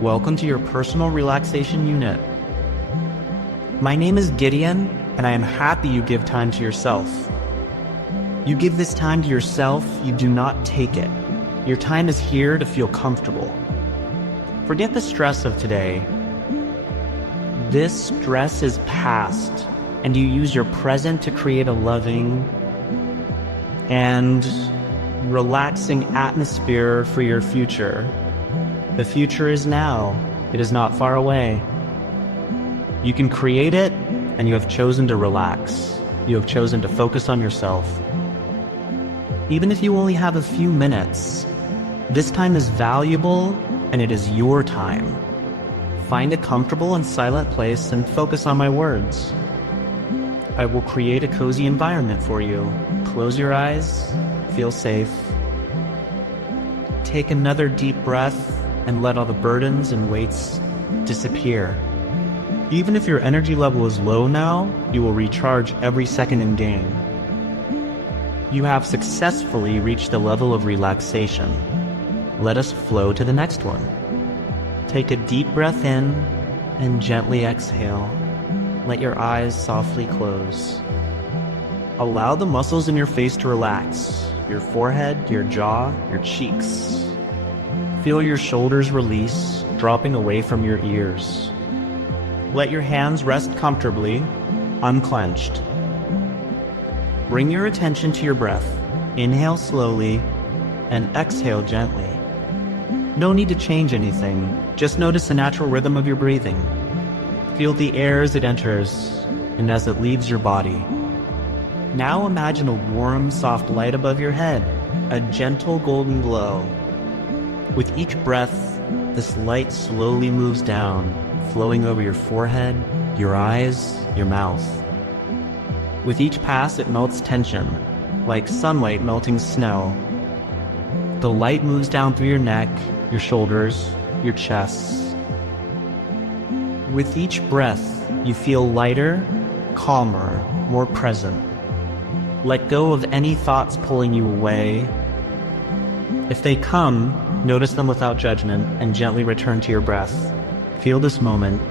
Welcome to your personal relaxation unit. My name is Gideon, and I am happy you give time to yourself. You give this time to yourself, you do not take it. Your time is here to feel comfortable. Forget the stress of today. This stress is past, and you use your present to create a loving and relaxing atmosphere for your future. The future is now. It is not far away. You can create it, and you have chosen to relax. You have chosen to focus on yourself. Even if you only have a few minutes, this time is valuable, and it is your time. Find a comfortable and silent place and focus on my words. I will create a cozy environment for you. Close your eyes, feel safe. Take another deep breath and let all the burdens and weights disappear. Even if your energy level is low now, you will recharge every second in gain. You have successfully reached a level of relaxation. Let us flow to the next one. Take a deep breath in and gently exhale. Let your eyes softly close. Allow the muscles in your face to relax. Your forehead, your jaw, your cheeks. Feel your shoulders release, dropping away from your ears. Let your hands rest comfortably, unclenched. Bring your attention to your breath. Inhale slowly and exhale gently. No need to change anything. Just notice the natural rhythm of your breathing. Feel the air as it enters and as it leaves your body. Now imagine a warm, soft light above your head, a gentle golden glow. With each breath, this light slowly moves down, flowing over your forehead, your eyes, your mouth. With each pass, it melts tension, like sunlight melting snow. The light moves down through your neck, your shoulders, your chest. With each breath, you feel lighter, calmer, more present. Let go of any thoughts pulling you away. If they come, notice them without judgment and gently return to your breath. Feel this moment.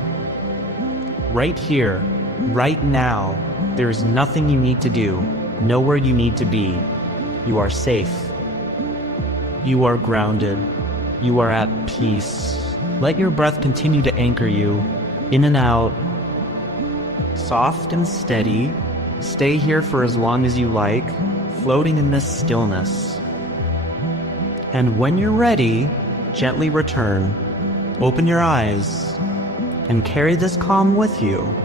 Right here, right now, there is nothing you need to do, nowhere you need to be. You are safe. You are grounded. You are at peace. Let your breath continue to anchor you, in and out, soft and steady. Stay here for as long as you like, floating in this stillness. And when you're ready, gently return. Open your eyes and carry this calm with you.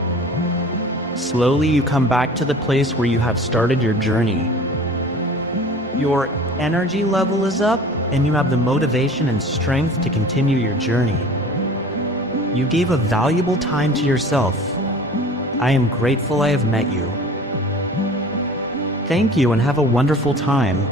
Slowly you come back to the place where you have started your journey. Your energy level is up and you have the motivation and strength to continue your journey. You gave a valuable time to yourself. I am grateful I have met you. Thank you and have a wonderful time.